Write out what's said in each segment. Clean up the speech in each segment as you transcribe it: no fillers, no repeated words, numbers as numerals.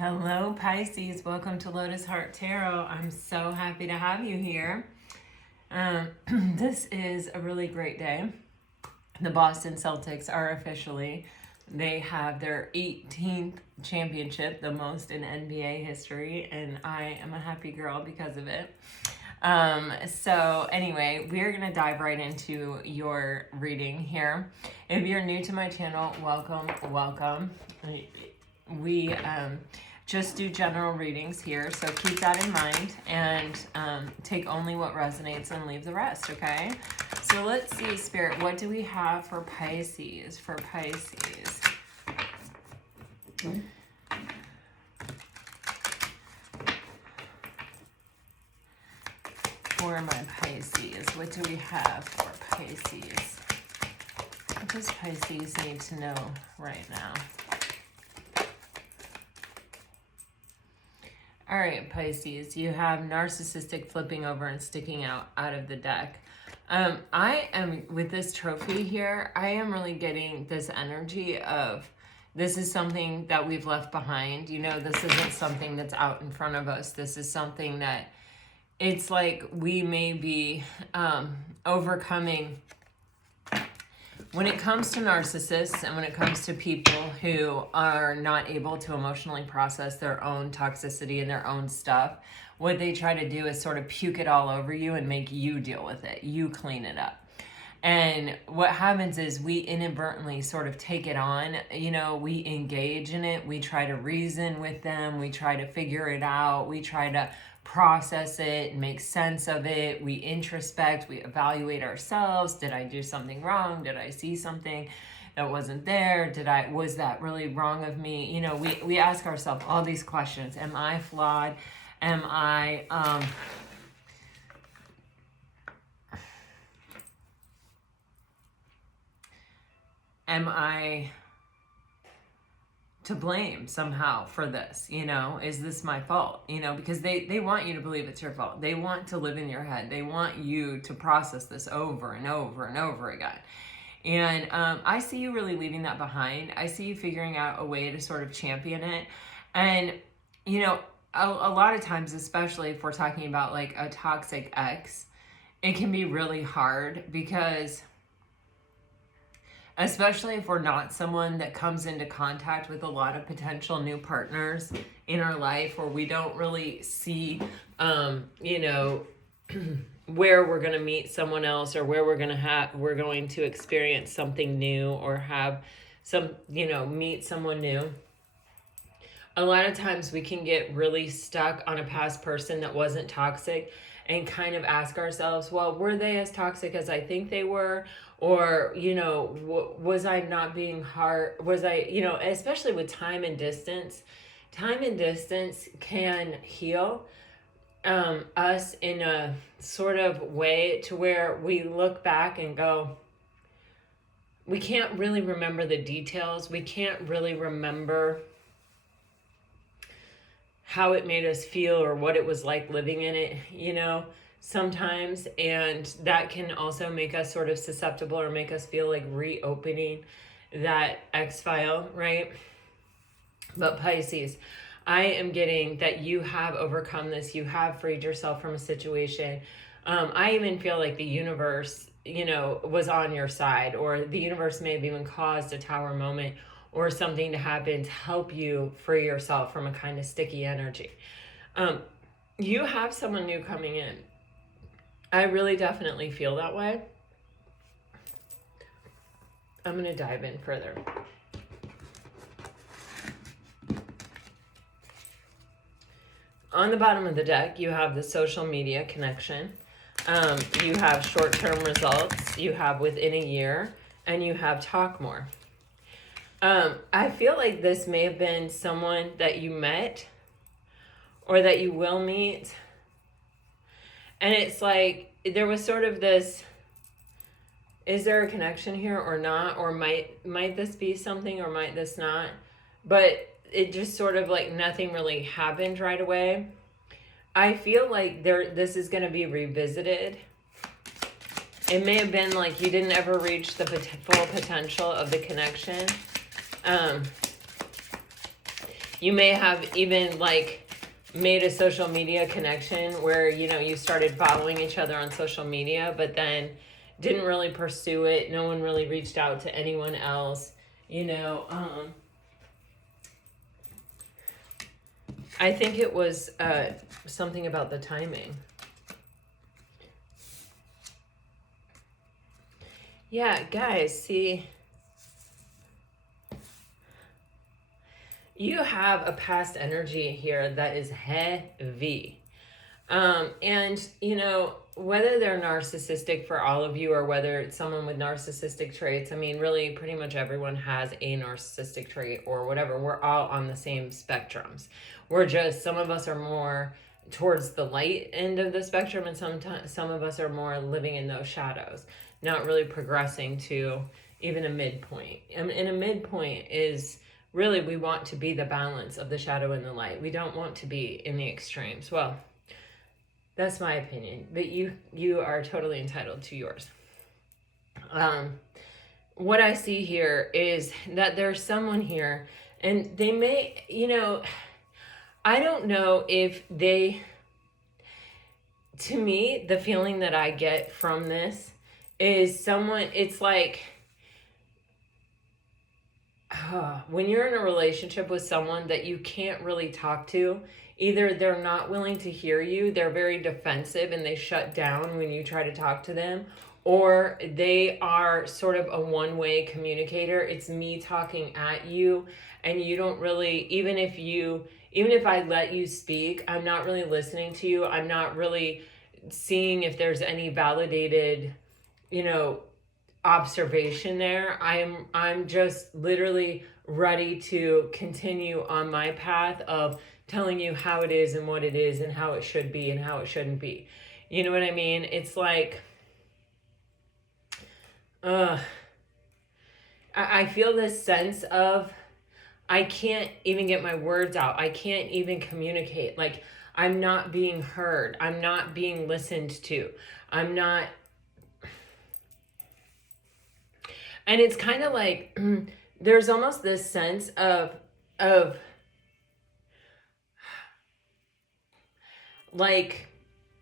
Hello, Pisces. Welcome to Lotus Heart Tarot. I'm so happy to have you here. This is a really great day. The Boston Celtics are they have their 18th championship, the most in NBA history, and I am a happy girl because of it. So anyway, we're going to dive right into your reading here. If you're new to my channel, welcome. We just do general readings here, so keep that in mind and take only what resonates and leave the rest, okay? So let's see, Spirit, what do we have for Pisces? For my Pisces, what do we have for Pisces? What does Pisces need to know right now? All right, Pisces, you have narcissistic flipping over and sticking out of the deck. I am, with this trophy here, I am really getting this energy of this is something that we've left behind. You know, this isn't something that's out in front of us. This is something that it's like we may be overcoming. When it comes to narcissists and when it comes to people who are not able to emotionally process their own toxicity and their own stuff, what they try to do is sort of puke it all over you and make you deal with it. You clean it up. And what happens is we inadvertently sort of take it on, you know, we engage in it. We try to reason with them. We try to figure it out. We try to process it and make sense of it. We introspect, we evaluate ourselves. Did I do something wrong? Did I see something that wasn't there? Was that really wrong of me? You know, we ask ourselves all these questions. Am I flawed? Am I to blame somehow for this? You know, is this my fault? You know, because they want you to believe it's your fault. They want to live in your head. They want you to process this over and over and over again. And I see you really leaving that behind. I see you figuring out a way to sort of champion it. And, you know, a lot of times, especially if we're talking about like a toxic ex, it can be really hard because especially if we're not someone that comes into contact with a lot of potential new partners in our life, or we don't really see, you know, where we're going to meet someone else, or where we're going to experience something new, or have some, you know, meet someone new. A lot of times we can get really stuck on a past person that wasn't toxic and kind of ask ourselves, well, were they as toxic as I think they were? Or, you know, was I not being hard? Was I, you know, especially with time and distance can heal us in a sort of way to where we look back and go, we can't really remember the details. We can't really remember how it made us feel or what it was like living in it, you know, sometimes. And that can also make us sort of susceptible or make us feel like reopening that X file, right? But Pisces, I am getting that you have overcome this. You have freed yourself from a situation. I even feel like the universe, you know, was on your side, or the universe may have even caused a tower moment or something to happen to help you free yourself from a kind of sticky energy. You have someone new coming in. I really definitely feel that way. I'm going to dive in further. On the bottom of the deck, you have the social media connection. You have short-term results. You have within a year, and you have talk more. I feel like this may have been someone that you met or that you will meet. And it's like, there was sort of this, is there a connection here or not? Or might this be something or might this not? But it just sort of like nothing really happened right away. I feel like this is going to be revisited. It may have been like you didn't ever reach the full potential of the connection. You may have even like made a social media connection where, you know, you started following each other on social media, but then didn't really pursue it. No one really reached out to anyone else, you know. I think it was something about the timing. Yeah, guys, see, you have a past energy here that is heavy. And, you know, whether they're narcissistic for all of you or whether it's someone with narcissistic traits, I mean, really, pretty much everyone has a narcissistic trait or whatever. We're all on the same spectrums. We're just, some of us are more towards the light end of the spectrum, and some of us are more living in those shadows, not really progressing to even a midpoint. And a midpoint is really, we want to be the balance of the shadow and the light. We don't want to be in the extremes. Well, that's my opinion, but you are totally entitled to yours. What I see here is that there's someone here, and they may, you know, I don't know if they, to me, the feeling that I get from this is someone, it's like, when you're in a relationship with someone that you can't really talk to, either they're not willing to hear you, they're very defensive and they shut down when you try to talk to them, or they are sort of a one-way communicator. It's me talking at you, and you don't really, even if I let you speak, I'm not really listening to you. I'm not really seeing if there's any validated, you know, observation there. I'm just literally ready to continue on my path of telling you how it is and what it is and how it should be and how it shouldn't be. You know what I mean? It's like, I feel this sense of, I can't even get my words out. I can't even communicate. Like, I'm not being heard. I'm not being listened to. I'm not. And it's kind of like, there's almost this sense of like,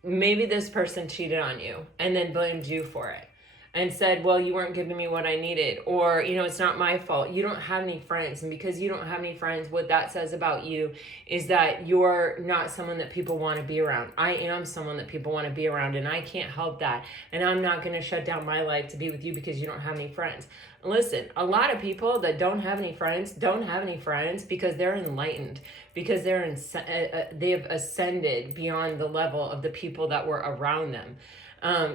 maybe this person cheated on you and then blamed you for it and said, well, you weren't giving me what I needed, or, you know, it's not my fault. You don't have any friends. And because you don't have any friends, what that says about you is that you're not someone that people want to be around. I am someone that people want to be around, and I can't help that. And I'm not going to shut down my life to be with you because you don't have any friends. Listen, a lot of people that don't have any friends because they're enlightened, because they have ascended beyond the level of the people that were around them.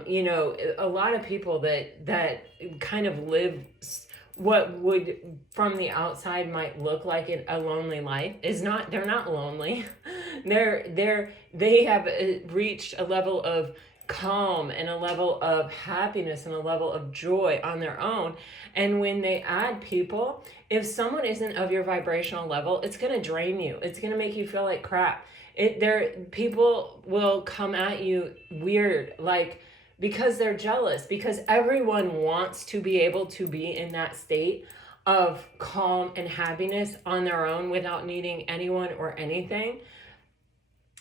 You know, a lot of people that kind of live what would from the outside might look like a lonely life they're not lonely. They have reached a level of calm and a level of happiness and a level of joy on their own. And when they add people, if someone isn't of your vibrational level, it's going to drain you. It's going to make you feel like crap. People will come at you weird, like, because they're jealous, because everyone wants to be able to be in that state of calm and happiness on their own without needing anyone or anything.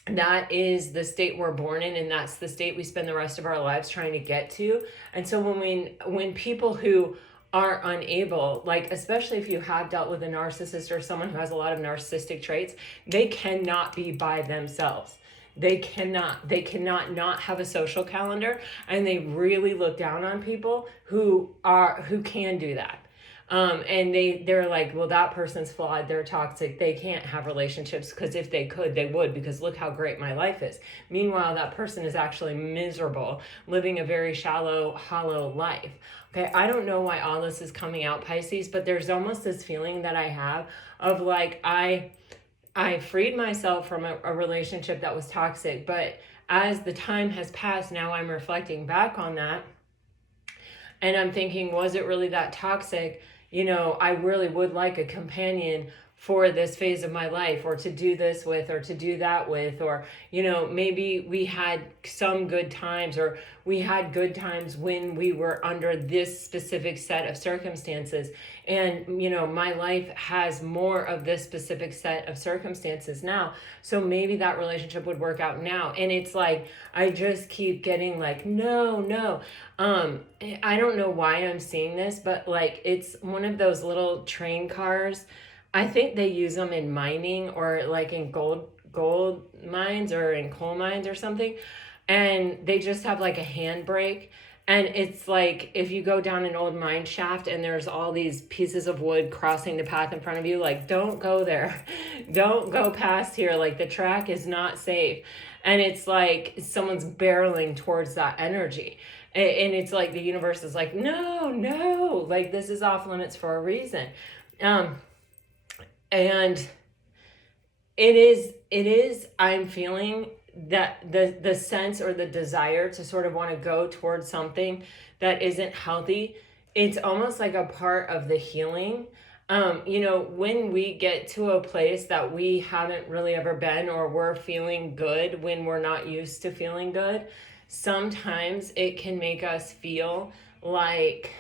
That is the state we're born in, and that's the state we spend the rest of our lives trying to get to. And so when people who are unable, like, especially if you have dealt with a narcissist or someone who has a lot of narcissistic traits, they cannot be by themselves. They cannot not have a social calendar, and they really look down on people who can do that. And they're like, well, that person's flawed, they're toxic, they can't have relationships, because if they could, they would, because look how great my life is. Meanwhile, that person is actually miserable, living a very shallow, hollow life. Okay, I don't know why all this is coming out, Pisces, but there's almost this feeling that I have of like, I freed myself from a relationship that was toxic, but as the time has passed, now I'm reflecting back on that, and I'm thinking, was it really that toxic? You know, I really would like a companion for this phase of my life, or to do this with, or to do that with, or, you know, maybe we had some good times, or we had good times when we were under this specific set of circumstances. And, you know, my life has more of this specific set of circumstances now. So maybe that relationship would work out now. And it's like, I just keep getting like, no. I don't know why I'm seeing this, but like, it's one of those little train cars. I think they use them in mining, or like in gold mines, or in coal mines or something. And they just have like a handbrake. And it's like, if you go down an old mine shaft and there's all these pieces of wood crossing the path in front of you, like, don't go there. Don't go past here. Like, the track is not safe. And it's like someone's barreling towards that energy. And it's like the universe is like, no, like, this is off limits for a reason. And it is, I'm feeling that the sense or the desire to sort of want to go towards something that isn't healthy, it's almost like a part of the healing. You know, when we get to a place that we haven't really ever been, or we're feeling good when we're not used to feeling good, sometimes it can make us feel like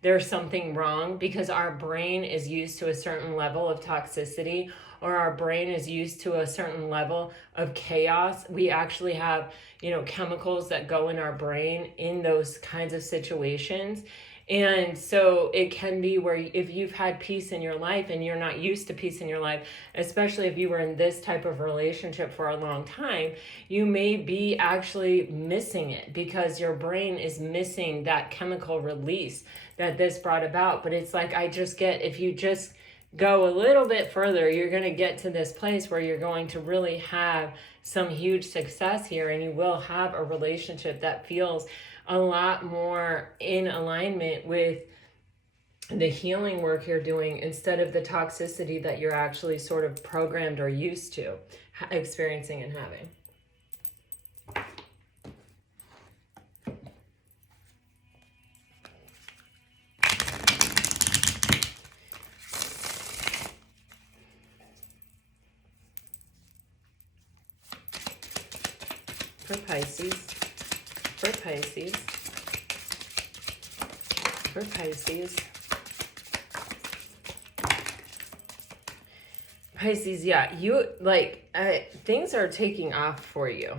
there's something wrong, because our brain is used to a certain level of toxicity, or our brain is used to a certain level of chaos. We actually have, you know, chemicals that go in our brain in those kinds of situations. And so it can be where, if you've had peace in your life and you're not used to peace in your life, especially if you were in this type of relationship for a long time, you may be actually missing it, because your brain is missing that chemical release that this brought about. But it's like, I just get, if you just go a little bit further, you're going to get to this place where you're going to really have some huge success here, and you will have a relationship that feels a lot more in alignment with the healing work you're doing, instead of the toxicity that you're actually sort of programmed or used to experiencing and having. For Pisces, for Pisces, for Pisces. Pisces, yeah, you, like, things are taking off for you.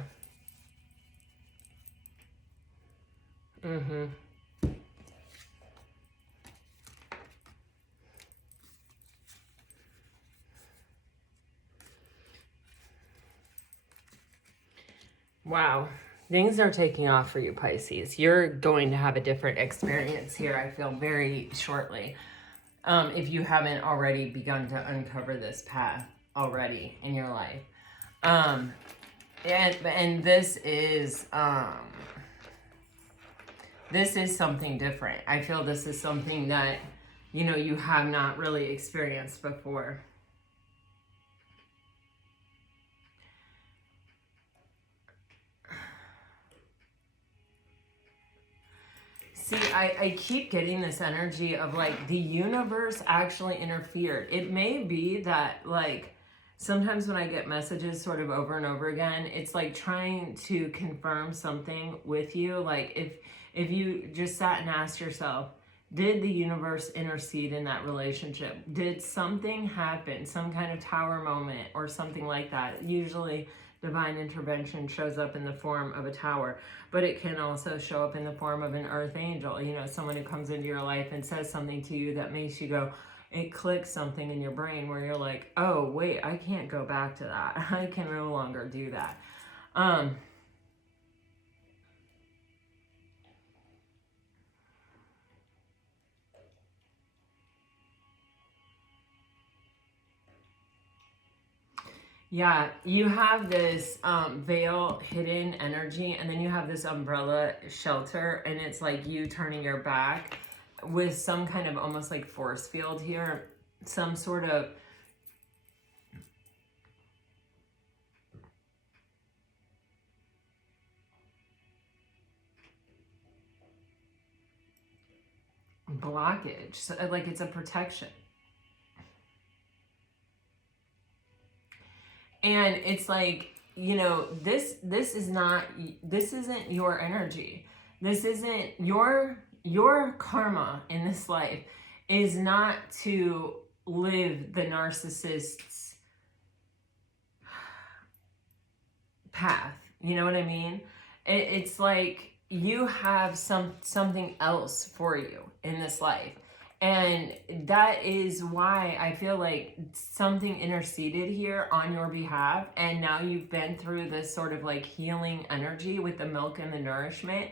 Wow. Things are taking off for you, Pisces. You're going to have a different experience here, I feel, very shortly. If you haven't already begun to uncover this path already in your life. And this is something different. I feel this is something that, you know, you have not really experienced before. See, I keep getting this energy of like the universe actually interfered. It may be that, like, sometimes when I get messages sort of over and over again, it's like trying to confirm something with you. Like, if you just sat and asked yourself, did the universe intercede in that relationship? Did something happen, some kind of tower moment or something like that? Usually divine intervention shows up in the form of a tower, but it can also show up in the form of an earth angel, you know, someone who comes into your life and says something to you that makes you go, it clicks something in your brain where you're like, oh, wait, I can't go back to that. I can no longer do that. Yeah, you have this veil, hidden energy, and then you have this umbrella shelter, and it's like you turning your back with some kind of almost like force field here, some sort of blockage. So, like, it's a protection. And it's like, you know, this isn't your energy. This isn't your karma in this life is not to live the narcissist's path. You know what I mean? It's like you have something else for you in this life. And that is why I feel like something interceded here on your behalf. And now you've been through this sort of like healing energy with the milk and the nourishment.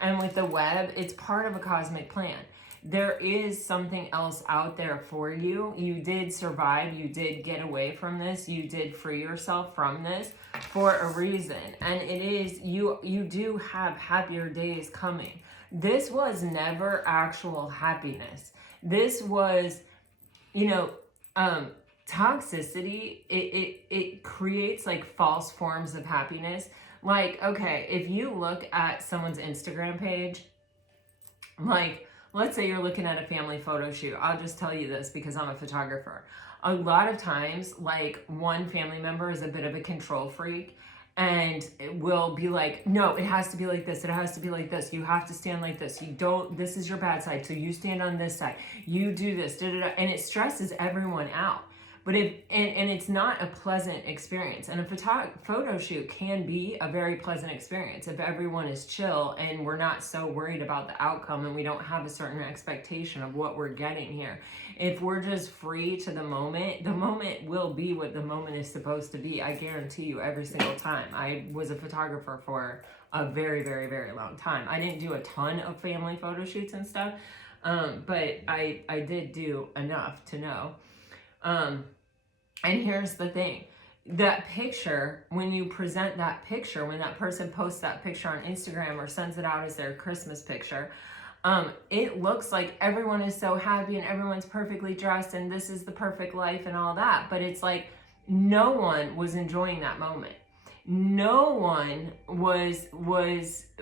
And with the web, it's part of a cosmic plan. There is something else out there for you. You did survive. You did get away from this. You did free yourself from this for a reason. And it is, you do have happier days coming. This was never actual happiness. This was, you know, toxicity. It creates like false forms of happiness. Like, okay, if you look at someone's Instagram page, like, let's say you're looking at a family photo shoot. I'll just tell you this because I'm a photographer. A lot of times, like, one family member is a bit of a control freak and it will be like, no, it has to be like this. It has to be like this. You have to stand like this. You don't, this is your bad side. So you stand on this side. You do this, da, da, da. And it stresses everyone out. But and it's not a pleasant experience. And a photo shoot can be a very pleasant experience if everyone is chill and we're not so worried about the outcome and we don't have a certain expectation of what we're getting here. If we're just free to the moment will be what the moment is supposed to be. I guarantee you every single time. I was a photographer for a very, very, very long time. I didn't do a ton of family photo shoots and stuff, but I did do enough to know. And here's the thing, that picture, when you present that picture, when that person posts that picture on Instagram or sends it out as their Christmas picture, it looks like everyone is so happy and everyone's perfectly dressed and this is the perfect life and all that. But it's like no one was enjoying that moment. No one was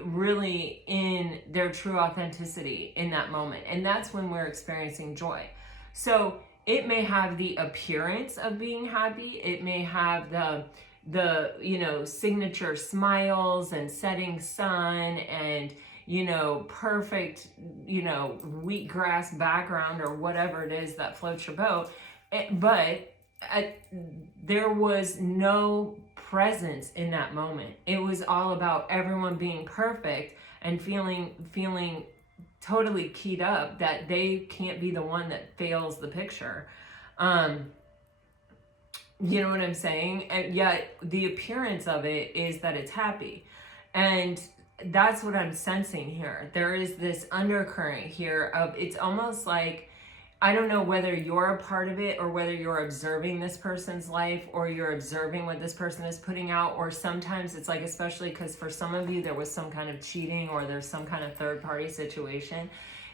really in their true authenticity in that moment. And that's when we're experiencing joy. So it may have the appearance of being happy. It may have the you know, signature smiles and setting sun and, you know, perfect, you know, wheatgrass background or whatever it is that floats your boat. But there was no presence in that moment. It was all about everyone being perfect and feeling totally keyed up that they can't be the one that fails the picture. You know what I'm saying? And yet the appearance of it is that it's happy. And that's what I'm sensing here. There is this undercurrent here of, it's almost like, I don't know whether you're a part of it or whether you're observing this person's life or you're observing what this person is putting out, or sometimes it's like, especially because for some of you there was some kind of cheating or there's some kind of third party situation.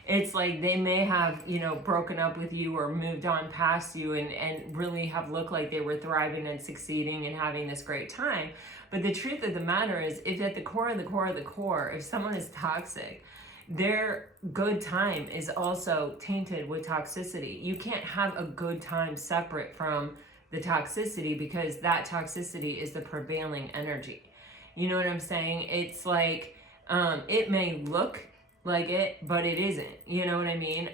It's like they may have, you know, broken up with you or moved on past you and really have looked like they were thriving and succeeding and having this great time. But the truth of the matter is, if at the core of the core of the core, if someone is toxic, their good time is also tainted with toxicity. You can't have a good time separate from the toxicity because that toxicity is the prevailing energy. You know what I'm saying? It's like, it may look like it, but it isn't. You know what I mean?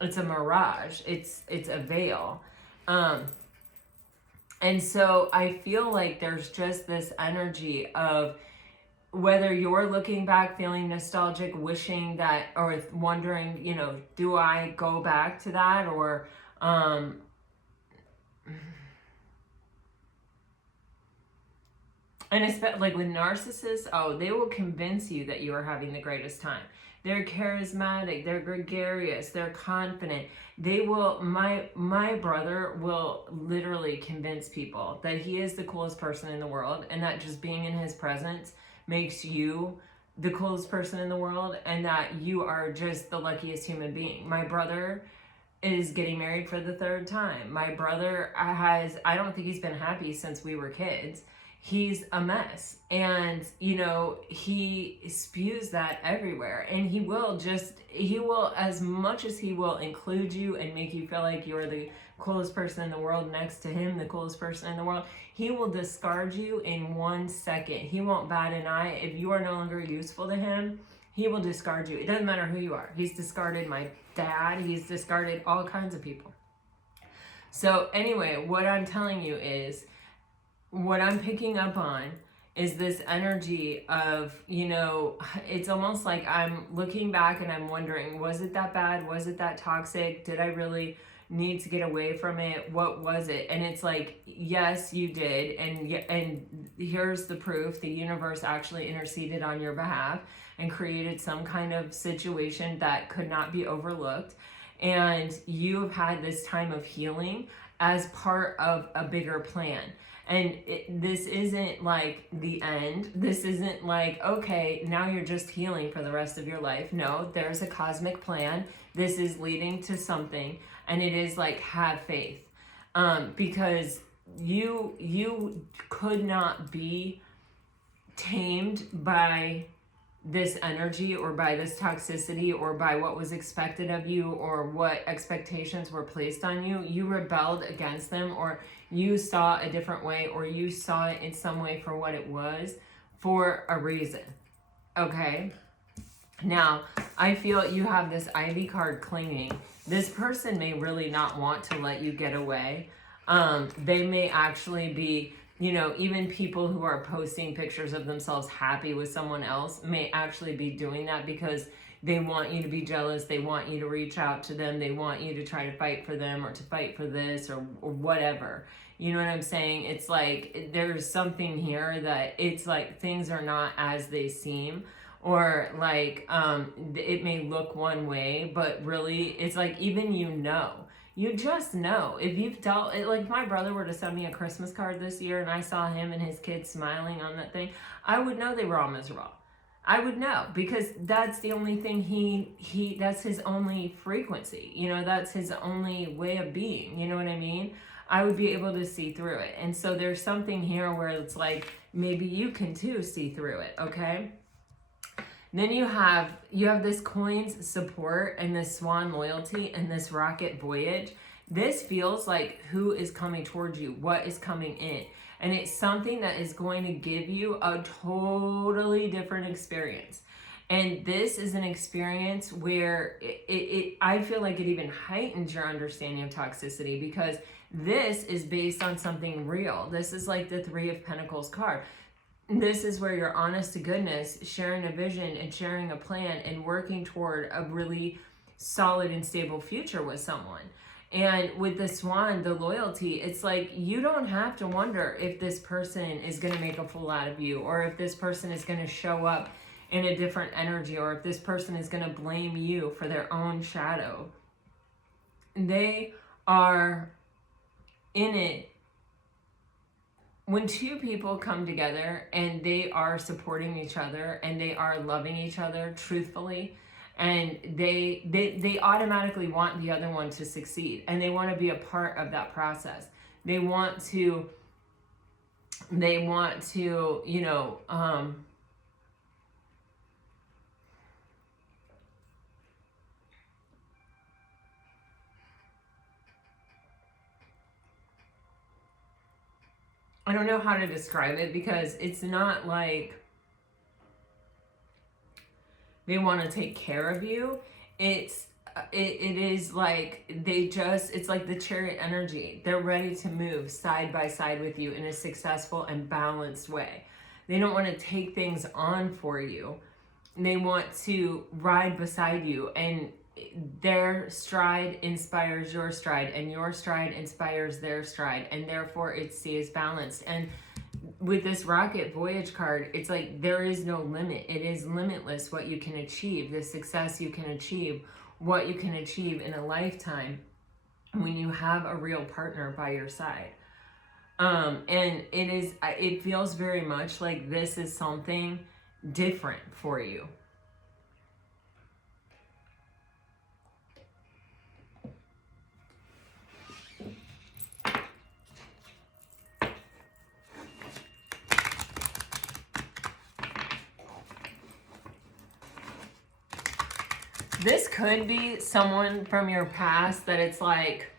It's a mirage. It's a veil. And so I feel like there's just this energy of, whether you're looking back, feeling nostalgic, wishing that, or wondering, you know, do I go back to that? Or, and especially like with narcissists, oh, they will convince you that you are having the greatest time. They're charismatic, they're gregarious, they're confident. They will, my brother will literally convince people that he is the coolest person in the world and that just being in his presence makes you the coolest person in the world and that you are just the luckiest human being. My brother is getting married for the 3rd time. My brother I don't think he's been happy since we were kids. He's a mess. And, you know, he spews that everywhere. And he will, as much as he will include you and make you feel like you're the coolest person in the world, next to him, the coolest person in the world. He will discard you in 1 second. He won't bat an eye. If you are no longer useful to him, he will discard you. It doesn't matter who you are. He's discarded my dad. He's discarded all kinds of people. So anyway, what I'm telling you is, what I'm picking up on is this energy of, you know, it's almost like I'm looking back and I'm wondering, was it that bad? Was it that toxic? Did I really need to get away from it? What was it? And it's like, yes, you did. And here's the proof. The universe actually interceded on your behalf and created some kind of situation that could not be overlooked. And you have had this time of healing as part of a bigger plan. And this isn't like the end. This isn't like, okay, now you're just healing for the rest of your life. No, there's a cosmic plan. This is leading to something. And it is like, have faith. Because you could not be tamed by this energy or by this toxicity or by what was expected of you or what expectations were placed on you. You rebelled against them, or you saw a different way, or you saw it in some way for what it was, for a reason. Okay? Now, I feel you have this Ivy card clinging. This person may really not want to let you get away. They may actually be, you know, even people who are posting pictures of themselves happy with someone else may actually be doing that because they want you to be jealous. They want you to reach out to them. They want you to try to fight for them or to fight for this or whatever. You know what I'm saying? It's like there's something here that it's like things are not as they seem, or like it may look one way, but really it's like even you just know. If you've dealt it, like my brother were to send me a Christmas card this year and I saw him and his kids smiling on that thing, I would know they were all miserable. I would know, because that's the only thing he that's his only frequency. You know, that's his only way of being. You know what I mean? I would be able to see through it. And so there's something here where it's like maybe you can too see through it, okay? Then you have this coins support and this swan loyalty and this rocket voyage. This feels like who is coming towards you, what is coming in. And it's something that is going to give you a totally different experience. And this is an experience where I feel like it even heightens your understanding of toxicity, because this is based on something real. This is like the Three of Pentacles card. This is where you're honest to goodness, sharing a vision and sharing a plan and working toward a really solid and stable future with someone. And with the swan, the loyalty, it's like you don't have to wonder if this person is going to make a fool out of you, or if this person is going to show up in a different energy, or if this person is going to blame you for their own shadow. They are in it. When two people come together and they are supporting each other and they are loving each other truthfully, and they automatically want the other one to succeed, and they want to be a part of that process. They want to, you know, I don't know how to describe it, because it's not like they want to take care of you. It is like it's like the Chariot energy. They're ready to move side by side with you in a successful and balanced way. They don't want to take things on for you. They want to ride beside you, and their stride inspires your stride, and your stride inspires their stride, and therefore it stays balanced. And with this rocket voyage card, it's like there is no limit. It is limitless what you can achieve, the success you can achieve, what you can achieve in a lifetime when you have a real partner by your side. And it feels very much like this is something different for you. This could be someone from your past that it's like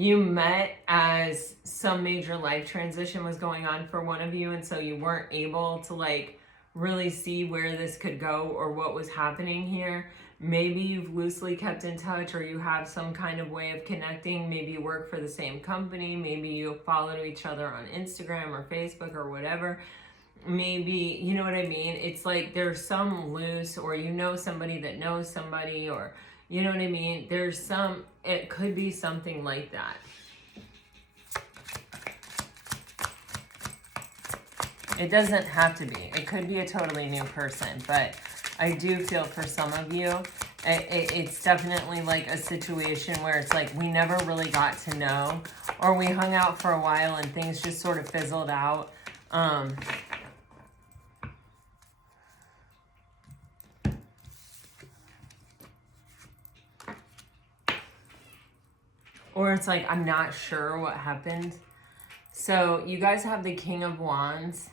you met as some major life transition was going on for one of you, and so you weren't able to like really see where this could go or what was happening here. Maybe you've loosely kept in touch, or you have some kind of way of connecting. Maybe you work for the same company. Maybe you follow each other on Instagram or Facebook or whatever. Maybe, you know what I mean? It's like there's some loose, or you know somebody that knows somebody, or you know what I mean? There's some, it could be something like that. It doesn't have to be. It could be a totally new person, but I do feel for some of you, it's definitely like a situation where it's like we never really got to know, or we hung out for a while and things just sort of fizzled out. Or it's like, I'm not sure what happened. So you guys have the King of Wands.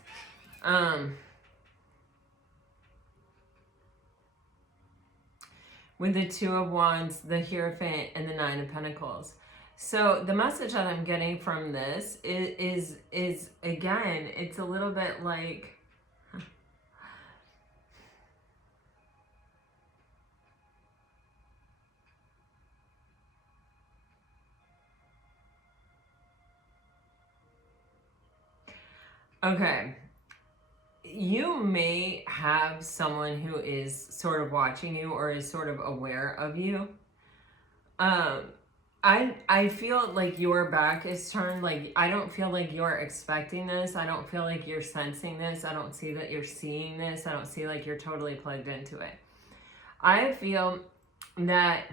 With the Two of Wands, the Hierophant, and the Nine of Pentacles. So the message that I'm getting from this is again, it's a little bit like, okay, you may have someone who is sort of watching you or is sort of aware of you. I feel like your back is turned. Like, I don't feel like you're expecting this. I don't feel like you're sensing this. I don't see that you're seeing this. I don't see like you're totally plugged into it. I feel that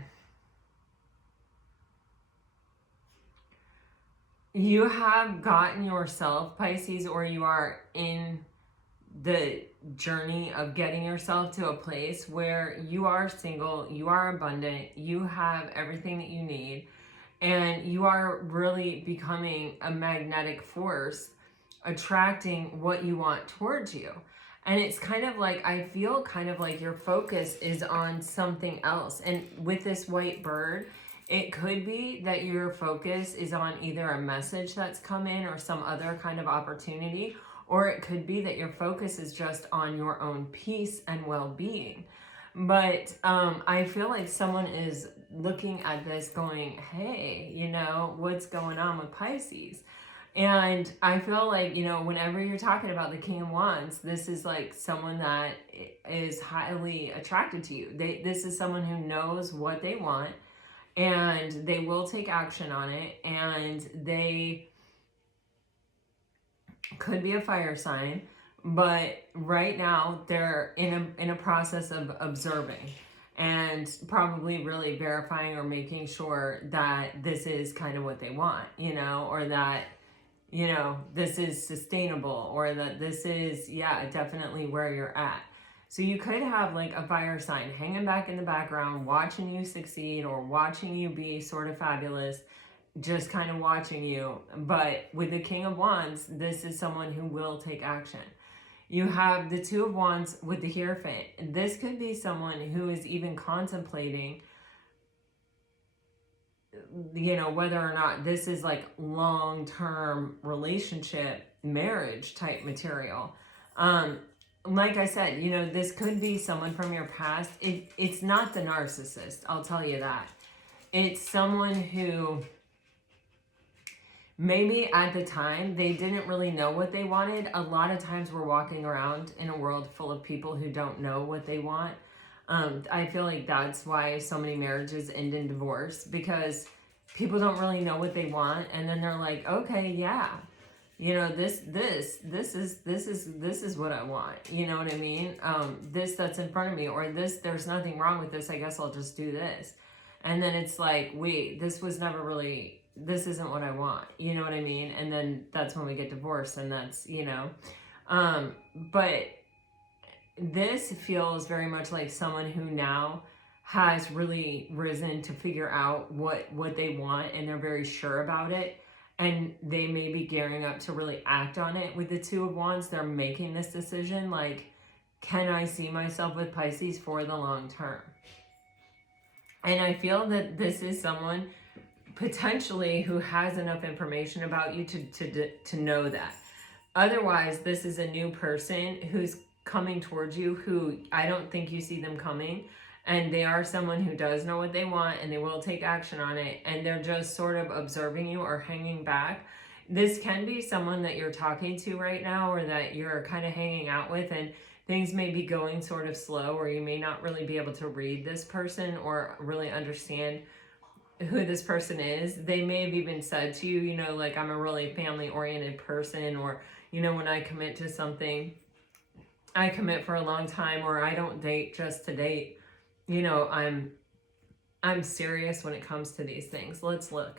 you have gotten yourself, Pisces, or you are in the journey of getting yourself to a place where you are single, you are abundant, you have everything that you need, and you are really becoming a magnetic force, attracting what you want towards you. And it's kind of like, I feel kind of like your focus is on something else. And with this white bird, it could be that your focus is on either a message that's come in or some other kind of opportunity, or it could be that your focus is just on your own peace and well-being. But I feel like someone is looking at this going, hey, you know, what's going on with Pisces? And I feel like, you know, whenever you're talking about the King of Wands, this is like someone that is highly attracted to you. This is someone who knows what they want, and they will take action on it, and they could be a fire sign, but right now they're in a process of observing and probably really verifying or making sure that this is kind of what they want, you know, or that, you know, this is sustainable, or that this is, yeah, definitely where you're at. So you could have like a fire sign hanging back in the background, watching you succeed or watching you be sort of fabulous, just kind of watching you. But with the King of Wands, this is someone who will take action. You have the Two of Wands with the Hierophant. This could be someone who is even contemplating, you know, whether or not this is like long-term relationship, marriage type material. Like I said, you know, this could be someone from your past. It's not the narcissist, I'll tell you that. It's someone who maybe at the time they didn't really know what they wanted. A lot of times we're walking around in a world full of people who don't know what they want. I feel like that's why so many marriages end in divorce, because people don't really know what they want, and then they're like, okay, yeah, you know, this is what I want. You know what I mean? This that's in front of me, or this, there's nothing wrong with this. I guess I'll just do this. And then it's like, wait, this was never really, this isn't what I want. You know what I mean? And then that's when we get divorced, and that's, you know, but this feels very much like someone who now has really risen to figure out what they want, and they're very sure about it, and they may be gearing up to really act on it. With the Two of Wands, they're making this decision, like, can I see myself with Pisces for the long term? And I feel that this is someone potentially who has enough information about you to know that. Otherwise, this is a new person who's coming towards you who I don't think you see them coming. And they are someone who does know what they want and they will take action on it. And they're just sort of observing you or hanging back. This can be someone that you're talking to right now or that you're kind of hanging out with, and things may be going sort of slow, or you may not really be able to read this person or really understand who this person is. They may have even said to you, you know, like, I'm a really family oriented person, or, you know, when I commit to something, I commit for a long time, or I don't date just to date. You know, I'm serious when it comes to these things. Let's look.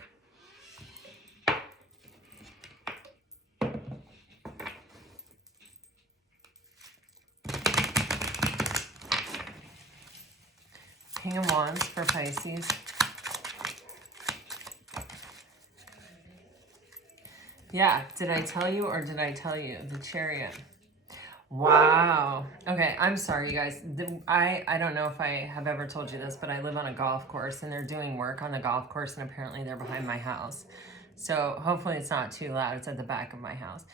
King of Wands for Pisces. Yeah, did I tell you or did I tell you? The Chariot. Wow. Okay, I'm sorry, you guys. I don't know if I have ever told you this, but I live on a golf course, and they're doing work on the golf course, and apparently they're behind my house. So hopefully it's not too loud. It's at the back of my house.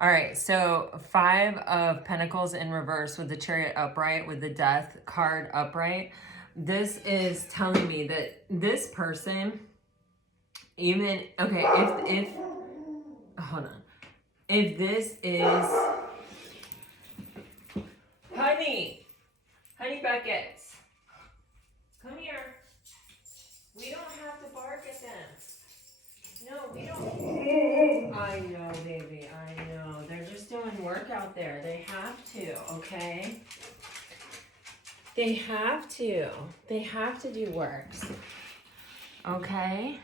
All right, so 5 of Pentacles in reverse with the Chariot upright, with the Death card upright. This is telling me that this person, even, okay, if hold on. If this is, honey buckets, come here. We don't have to bark at them. No, we don't. I know, baby, I know. They're just doing work out there. They have to, okay? They have to. They have to do works. Okay?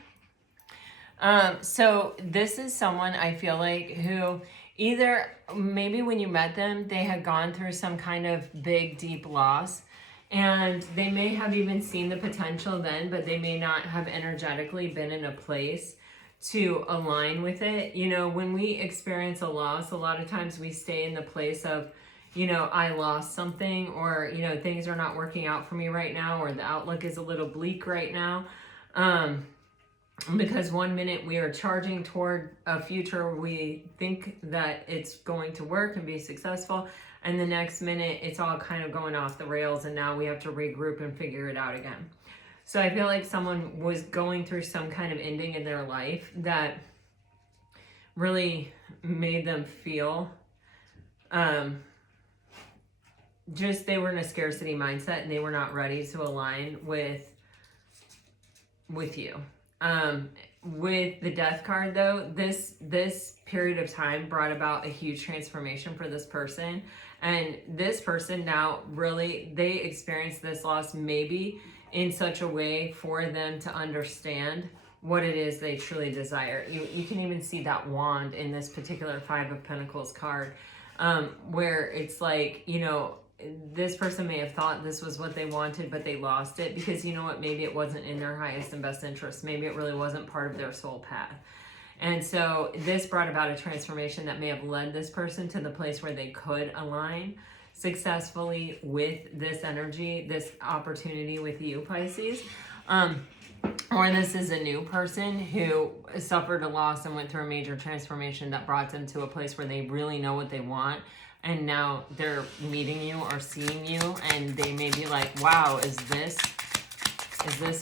So this is someone I feel like who either maybe when you met them, they had gone through some kind of big, deep loss, and they may have even seen the potential then, but they may not have energetically been in a place to align with it. You know, when we experience a loss, a lot of times we stay in the place of, you know, I lost something, or, you know, things are not working out for me right now, or the outlook is a little bleak right now. Because one minute we are charging toward a future, we think that it's going to work and be successful, and the next minute it's all kind of going off the rails, and now we have to regroup and figure it out again. So I feel like someone was going through some kind of ending in their life that really made them feel just they were in a scarcity mindset, and they were not ready to align with you. With the Death card though, this period of time brought about a huge transformation for this person, and this person now really, they experienced this loss maybe in such a way for them to understand what it is they truly desire. You can even see that wand in this particular 5 of Pentacles card, where it's like, you know, this person may have thought this was what they wanted, but they lost it because, you know what, maybe it wasn't in their highest and best interest. Maybe it really wasn't part of their soul path. And so this brought about a transformation that may have led this person to the place where they could align successfully with this energy, this opportunity with you, Pisces. Or this is a new person who suffered a loss and went through a major transformation that brought them to a place where they really know what they want. And now they're meeting you or seeing you, and they may be like, wow, is this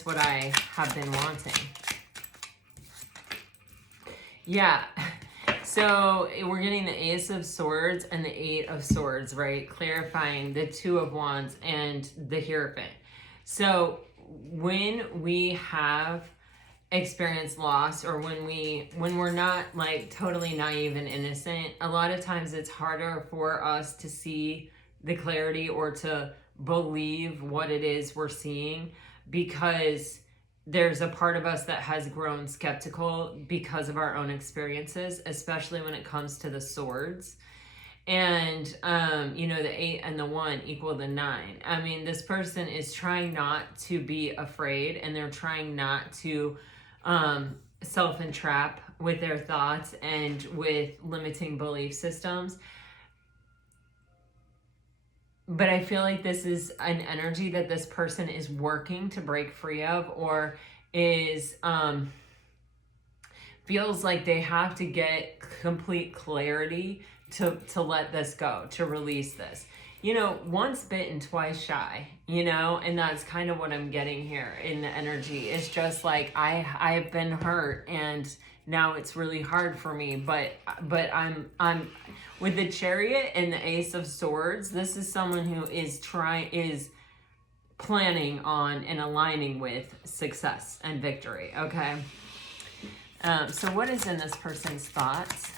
what I have been wanting? Yeah. So we're getting the Ace of Swords and the 8 of Swords, right? Clarifying the 2 of Wands and the Hierophant. So when we have experience loss, or when we're not like totally naive and innocent, a lot of times it's harder for us to see the clarity or to believe what it is we're seeing, because there's a part of us that has grown skeptical because of our own experiences, especially when it comes to the swords. And you know, the 8 and the 1 equal the 9. I mean, this person is trying not to be afraid, and they're trying not to self-entrap with their thoughts and with limiting belief systems. But I feel like this is an energy that this person is working to break free of, or is feels like they have to get complete clarity to let this go, to release this. You know, once bitten, twice shy, you know, and that's kind of what I'm getting here in the energy. It's just like I've been hurt and now it's really hard for me, but I'm with the Chariot and the Ace of Swords. This is someone who is planning on and aligning with success and victory. Okay. So what is in this person's thoughts?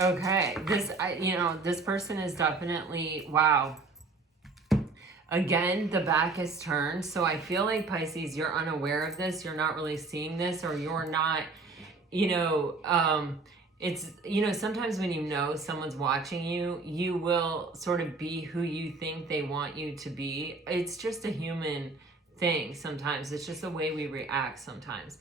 Okay, this person is definitely, wow. Again, the back is turned. So I feel like, Pisces, you're unaware of this. You're not really seeing this, or you're not, it's, sometimes when you know someone's watching you, you will sort of be who you think they want you to be. It's just a human thing sometimes. It's just the way we react sometimes.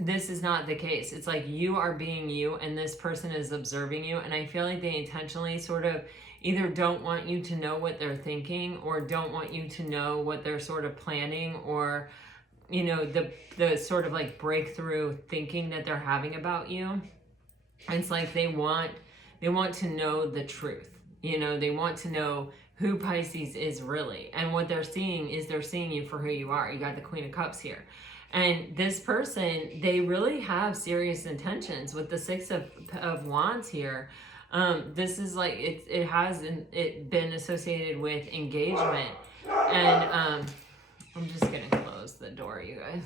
This is not the case. It's like you are being you and this person is observing you. And I feel like they intentionally sort of either don't want you to know what they're thinking, or don't want you to know what they're sort of planning, or, the sort of like breakthrough thinking that they're having about you. It's like they want to know the truth. They want to know who Pisces is really. And what they're seeing is they're seeing you for who you are. You got the Queen of Cups here. And this person, they really have serious intentions with the Six of Wands here. This is like, it has been associated with engagement. And I'm just going to close the door, you guys.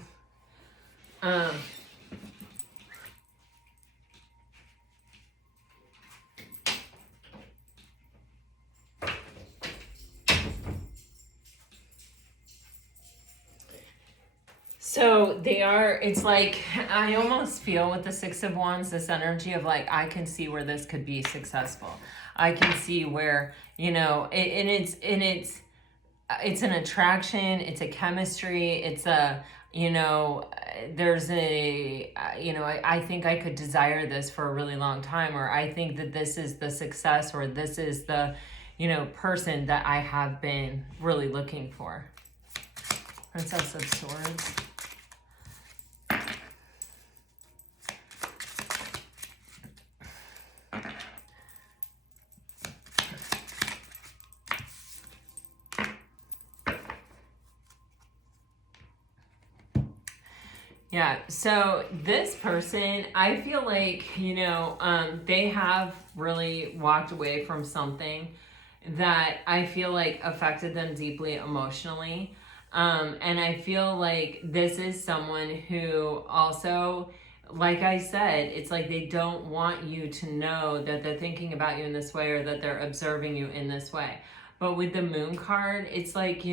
So it's like, I almost feel with the Six of Wands, this energy of like, I can see where this could be successful. I can see where, it's an attraction, it's a chemistry, it's a, there's a, I think I could desire this for a really long time, or I think that this is the success, or this is the, person that I have been really looking for. Princess of Swords. Yeah, so this person, I feel like, they have really walked away from something that I feel like affected them deeply emotionally. And I feel like this is someone who also, like I said, it's like they don't want you to know that they're thinking about you in this way, or that they're observing you in this way. But with the Moon card, it's like,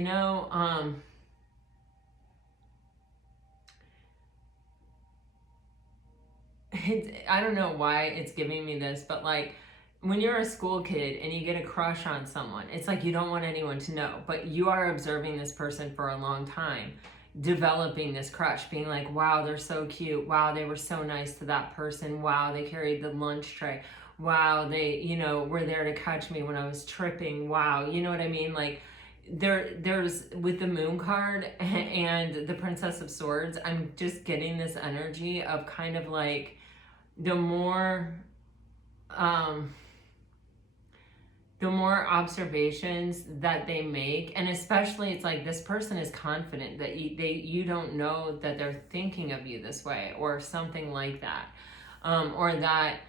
I don't know why it's giving me this, but like when you're a school kid and you get a crush on someone, it's like you don't want anyone to know, but you are observing this person for a long time, developing this crush, being like, wow, they're so cute. Wow, they were so nice to that person. Wow, they carried the lunch tray. Wow, they, were there to catch me when I was tripping. Wow, you know what I mean? Like, there's with the Moon card and the Princess of Swords, I'm just getting this energy of kind of like the more observations that they make, and especially it's like this person is confident that you don't know that they're thinking of you this way, or something like that, or that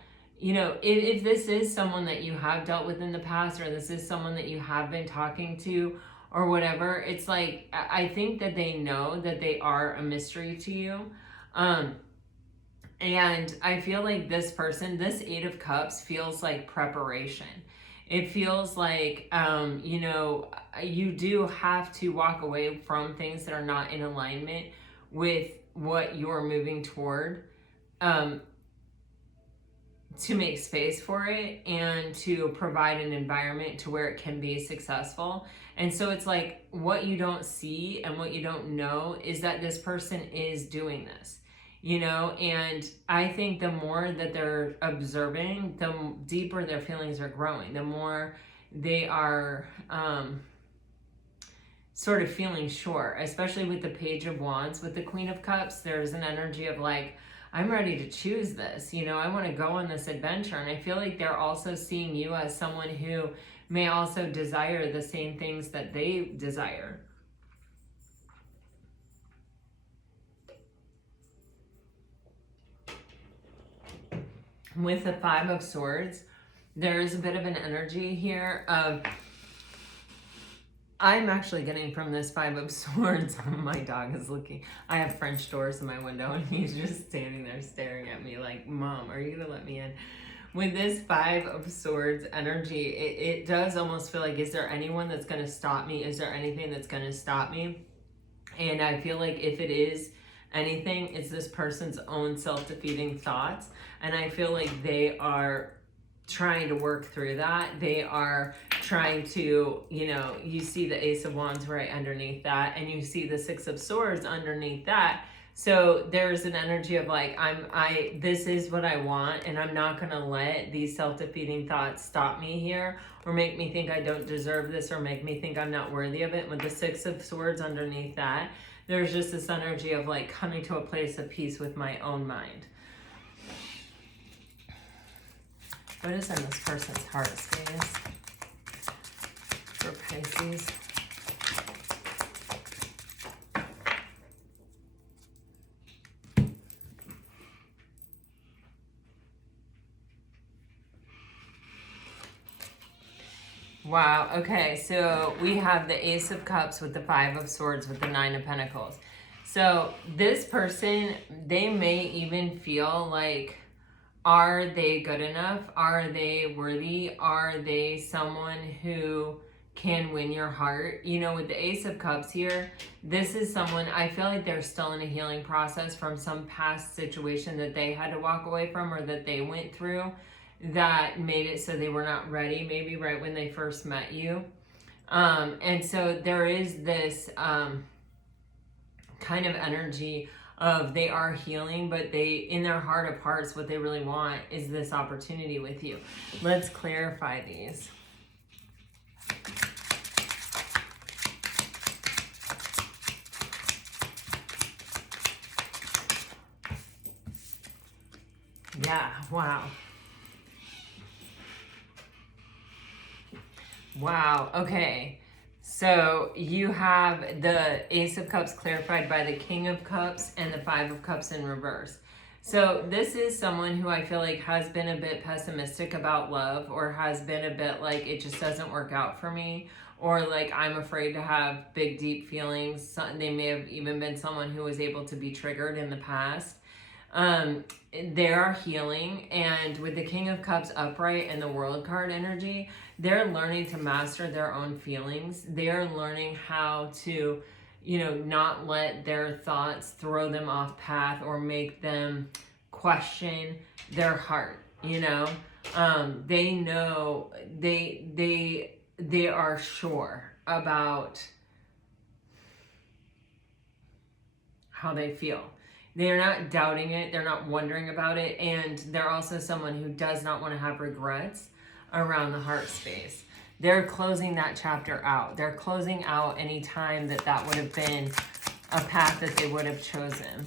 if this is someone that you have dealt with in the past, or this is someone that you have been talking to, or whatever, it's like I think that they know that they are a mystery to you. And I feel like this person, this Eight of Cups, feels like preparation. It feels like, you do have to walk away from things that are not in alignment with what you're moving toward, to make space for it and to provide an environment to where it can be successful. And so it's like what you don't see and what you don't know is that this person is doing this. you know, and I think the more that they're observing, the deeper their feelings are growing, the more they are sort of feeling sure, especially with the Page of Wands. With the Queen of Cups, there's an energy of like, I'm ready to choose this, you know, I want to go on this adventure. And I feel like they're also seeing you as someone who may also desire the same things that they desire. With the Five of Swords, there's a bit of an energy here of, I'm actually getting from this Five of Swords, my dog is looking, I have French doors in my window and he's just standing there staring at me like, Mom, are you gonna let me in? With this Five of Swords energy, it does almost feel like, is there anyone that's gonna stop me? Is there anything that's gonna stop me? And I feel like if it is anything, it's this person's own self-defeating thoughts. And I feel like they are trying to work through that. They are trying to, you know, you see the Ace of Wands right underneath that, and you see the Six of Swords underneath that. So there's an energy of like, this is what I want, and I'm not gonna let these self-defeating thoughts stop me here, or make me think I don't deserve this, or make me think I'm not worthy of it. With the Six of Swords underneath that, there's just this energy of like coming to a place of peace with my own mind. What is in this person's heart space for Pisces? Wow, okay, so we have the Ace of Cups with the Five of Swords with the Nine of Pentacles. So this person, they may even feel like, are they good enough? Are they worthy? Are they someone who can win your heart? You know, with the Ace of Cups here, this is someone, I feel like they're still in a healing process from some past situation that they had to walk away from, or that they went through, that made it so they were not ready, maybe right when they first met you. And so there is this kind of energy of they are healing, but they, in their heart of hearts, what they really want is this opportunity with you. Let's clarify these. Yeah, wow. Wow, okay. So you have the Ace of Cups clarified by the King of Cups and the Five of Cups in reverse. So this is someone who I feel like has been a bit pessimistic about love, or has been a bit like, it just doesn't work out for me, or like, I'm afraid to have big, deep feelings. They may have even been someone who was able to be triggered in the past. They are healing, and with the King of Cups upright and the World card energy, they're learning to master their own feelings. They're learning how to, you know, not let their thoughts throw them off path or make them question their heart, you know. They know, they are sure about how they feel. They're not doubting it. They're not wondering about it. And they're also someone who does not want to have regrets around the heart space. They're closing that chapter out. They're closing out any time that that would have been a path that they would have chosen.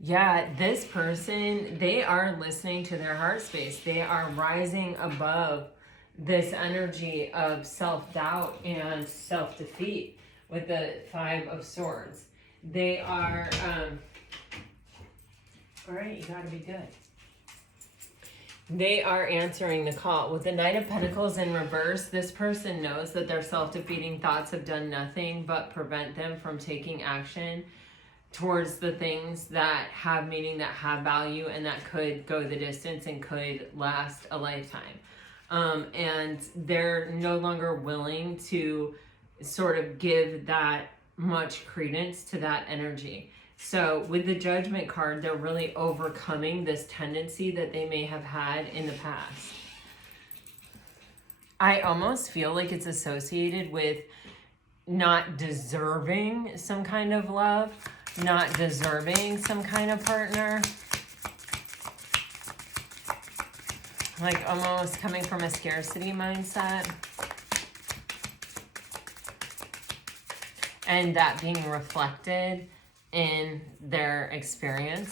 Yeah, this person, they are listening to their heart space. They are rising above this energy of self-doubt and self-defeat with the Five of Swords. They are, all right, you gotta be good. They are answering the call. With the Knight of Pentacles in reverse, this person knows that their self-defeating thoughts have done nothing but prevent them from taking action towards the things that have meaning, that have value, and that could go the distance and could last a lifetime. And they're no longer willing to sort of give that much credence to that energy. So with the Judgment card, they're really overcoming this tendency that they may have had in the past. I almost feel like it's associated with not deserving some kind of love, not deserving some kind of partner. Like almost coming from a scarcity mindset. And that being reflected in their experience.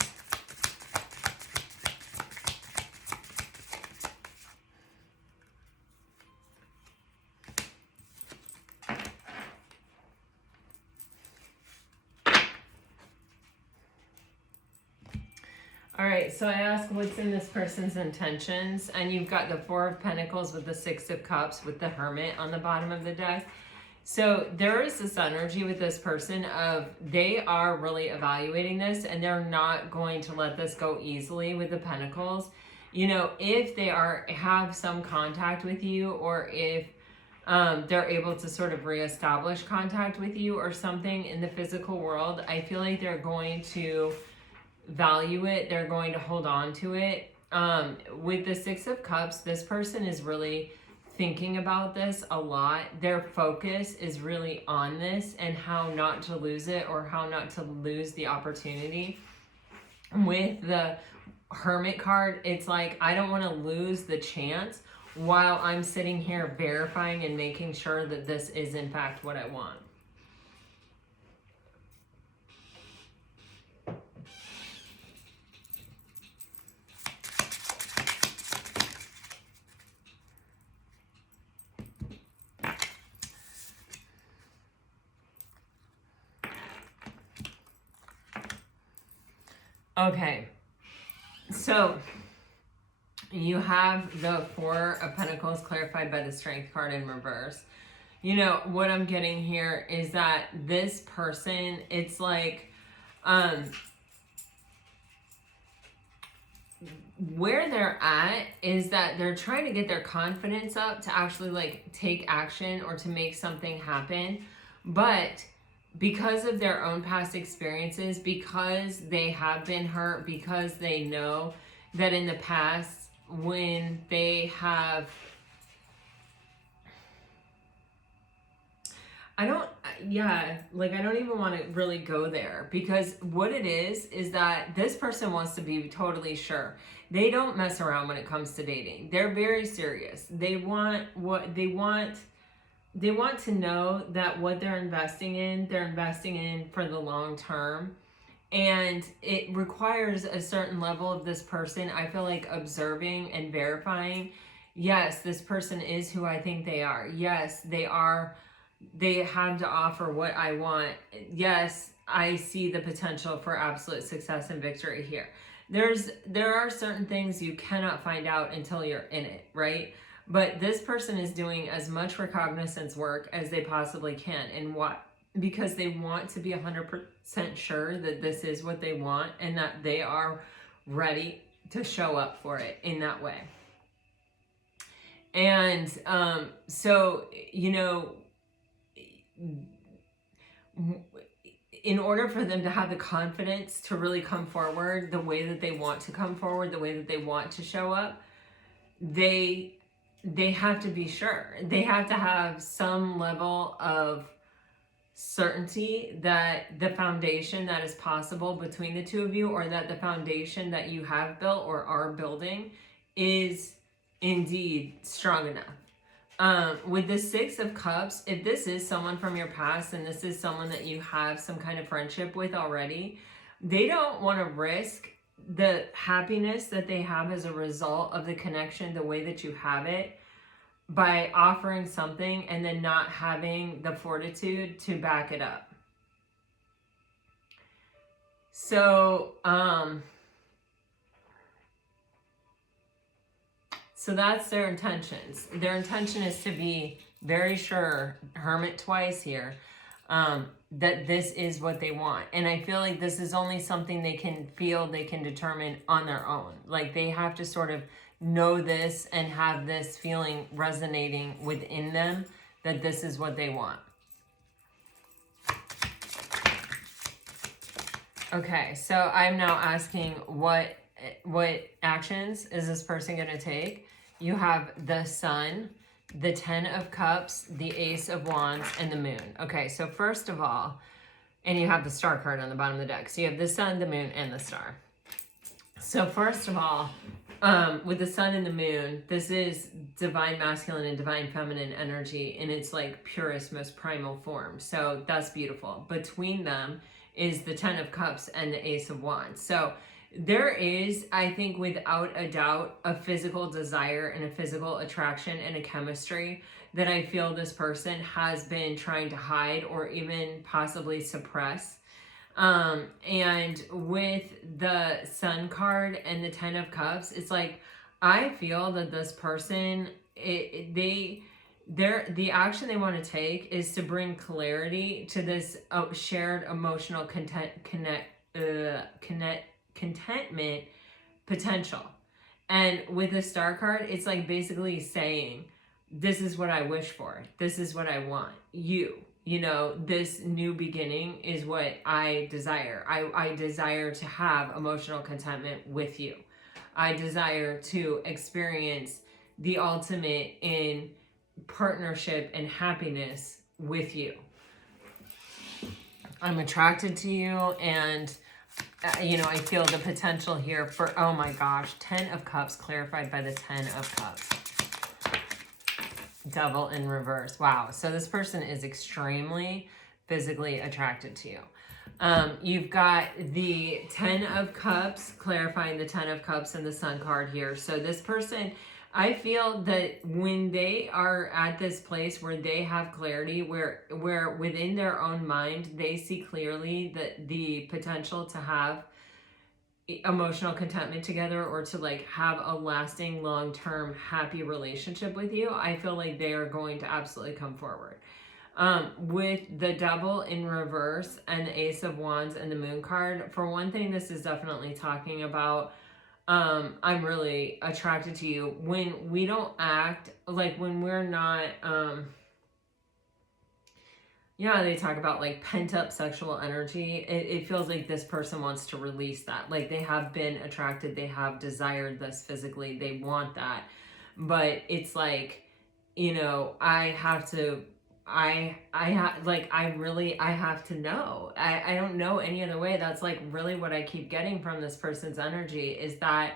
All right, so I ask what's in this person's intentions, and you've got the Four of Pentacles with the Six of Cups with the Hermit on the bottom of the deck. So there is this energy with this person of they are really evaluating this, and they're not going to let this go easily with the Pentacles. You know, if they have some contact with you, or if they're able to sort of reestablish contact with you or something in the physical world, I feel like they're going to value it. They're going to hold on to it. With the Six of Cups, this person is really thinking about this a lot. Their focus is really on this and how not to lose it, or how not to lose the opportunity. With the Hermit card, it's like, I don't want to lose the chance while I'm sitting here verifying and making sure that this is in fact what I want. Okay, so you have the Four of Pentacles clarified by the Strength card in reverse. You know, what I'm getting here is that this person, it's like, where they're at is that they're trying to get their confidence up to actually like take action or to make something happen. But because of their own past experiences, because they have been hurt, because they know that in the past when they have, I don't even want to really go there, because what it is that this person wants to be totally sure. They don't mess around when it comes to dating. They're very serious. They want to know that what they're investing in for the long term. And it requires a certain level of this person, I feel like, observing and verifying. Yes, this person is who I think they are. Yes, they have to offer what I want. Yes, I see the potential for absolute success and victory here. There are certain things you cannot find out until you're in it, right? But this person is doing as much recognizance work as they possibly can. And what? Because they want to be 100% sure that this is what they want and that they are ready to show up for it in that way. And so, you know, in order for them to have the confidence to really come forward the way that they want to come forward, the way that they want to show up, they have to be sure. They have to have some level of certainty that the foundation that is possible between the two of you, or that the foundation that you have built or are building, is indeed strong enough. With the Six of Cups, if this is someone from your past and this is someone that you have some kind of friendship with already, they don't want to risk the happiness that they have as a result of the connection the way that you have it by offering something and then not having the fortitude to back it up. So, so that's their intentions. Their intention is to be very sure, Hermit twice here, that this is what they want. And I feel like this is only something they can feel, they can determine on their own. Like they have to sort of know this and have this feeling resonating within them that this is what they want. Okay, so I'm now asking what actions is this person going to take? You have the Sun. the 10 of Cups, the Ace of Wands, and the Moon. Okay, so first of all, and you have the Star card on the bottom of the deck. So you have the Sun, the Moon, and the Star. So first of all, with the Sun and the Moon, this is divine masculine and divine feminine energy in its like purest, most primal form. So that's beautiful. Between them is the 10 of Cups and the Ace of Wands. So there is, I think, without a doubt, a physical desire and a physical attraction and a chemistry that I feel this person has been trying to hide or even possibly suppress. And with the Sun card and the 10 of Cups, it's like, I feel that this person, the action they want to take is to bring clarity to this shared emotional contentment potential. And with the Star card, it's like basically saying, this is what I wish for. This is what I want. You know, this new beginning is what I desire. I desire to have emotional contentment with you. I desire to experience the ultimate in partnership and happiness with you. I'm attracted to you, and you know, I feel the potential here for, oh my gosh, 10 of Cups clarified by the 10 of Cups. Devil in reverse. Wow. So this person is extremely physically attracted to you. You've got the 10 of Cups clarifying the 10 of Cups and the Sun card here. So this person, I feel that when they are at this place where they have clarity, where within their own mind, they see clearly that the potential to have emotional contentment together or to like have a lasting long-term happy relationship with you, I feel like they are going to absolutely come forward. With the Devil in reverse and the Ace of Wands and the Moon card, for one thing, this is definitely talking about I'm really attracted to you. When we don't act, like when we're not you know, they talk about like pent up sexual energy. It feels like this person wants to release that. Like they have been attracted, they have desired this physically, they want that. But it's like, you know, I have to know. I don't know any other way. That's like really what I keep getting from this person's energy, is that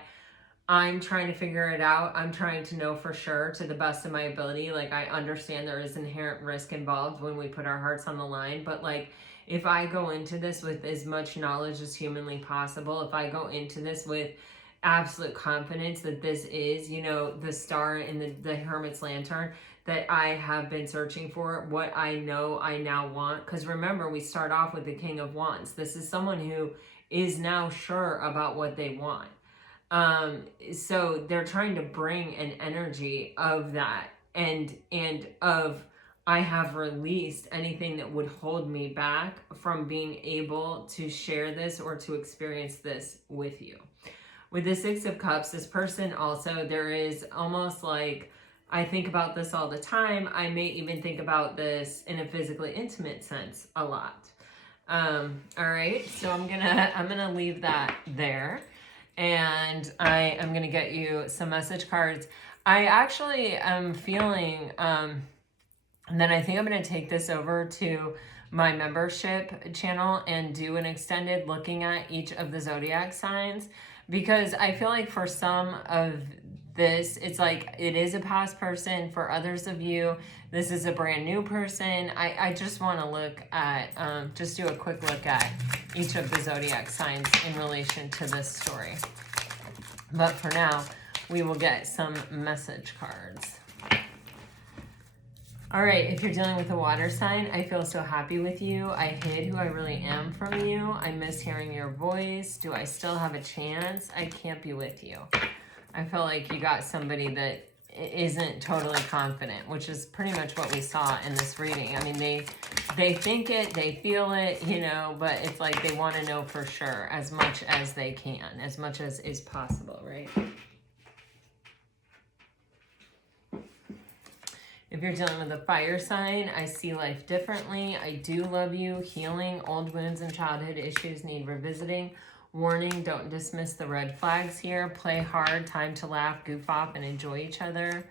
I'm trying to figure it out. I'm trying to know for sure to the best of my ability. Like, I understand there is inherent risk involved when we put our hearts on the line. But like, if I go into this with as much knowledge as humanly possible, if I go into this with absolute confidence that this is, you know, the star in the Hermit's lantern that I have been searching for, what I know I now want. Because remember, we start off with the King of Wands. This is someone who is now sure about what they want. So they're trying to bring an energy of that and of, I have released anything that would hold me back from being able to share this or to experience this with you. With the Six of Cups, this person also, there is almost like, I think about this all the time. I may even think about this in a physically intimate sense a lot. All right, so I'm gonna leave that there. And I am going to get you some message cards. I actually am feeling, and then I think I'm going to take this over to my membership channel and do an extended looking at each of the zodiac signs, because I feel like for some of this, it's like it is a past person. For others of you, this is a brand new person. I just want to look at, just do a quick look at each of the zodiac signs in relation to this story. But for now, we will get some message cards. All right, if you're dealing with a water sign, I feel so happy with you. I hid who I really am from you. I miss hearing your voice. Do I still have a chance? I can't be with you. I feel like you got somebody that isn't totally confident, which is pretty much what we saw in this reading. I mean, they think it, they feel it, you know, but it's like they want to know for sure as much as they can, as much as is possible, right? If you're dealing with a fire sign, I see life differently. I do love you. Healing. Old wounds and childhood issues need revisiting. Warning, don't dismiss the red flags here. Play hard. Time to laugh, goof off, and enjoy each other.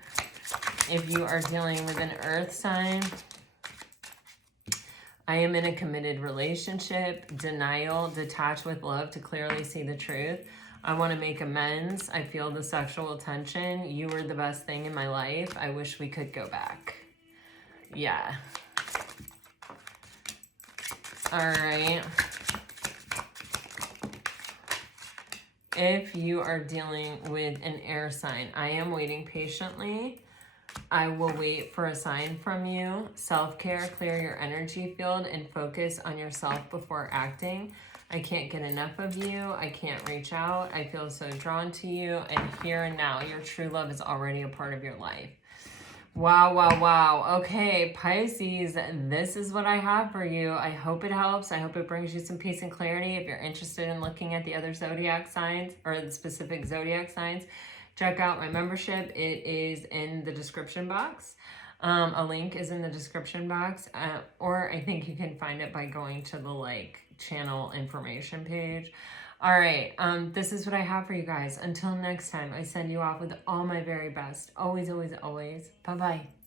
If you are dealing with an earth sign, I am in a committed relationship. Denial, detach with love to clearly see the truth. I want to make amends. I feel the sexual tension. You were the best thing in my life. I wish we could go back. Yeah. All right. If you are dealing with an air sign, I am waiting patiently. I will wait for a sign from you. Self-care, clear your energy field and focus on yourself before acting. I can't get enough of you. I can't reach out. I feel so drawn to you. And here and now, your true love is already a part of your life. Wow, wow, wow. Okay, Pisces, this is what I have for you. I hope it helps. I hope it brings you some peace and clarity. If you're interested in looking at the other zodiac signs or the specific zodiac signs, check out my membership. It is in the description box. A link is in the description box, or I think you can find it by going to the channel information page. All right, this is what I have for you guys. Until next time, I send you off with all my very best. Always, always, always. Bye-bye.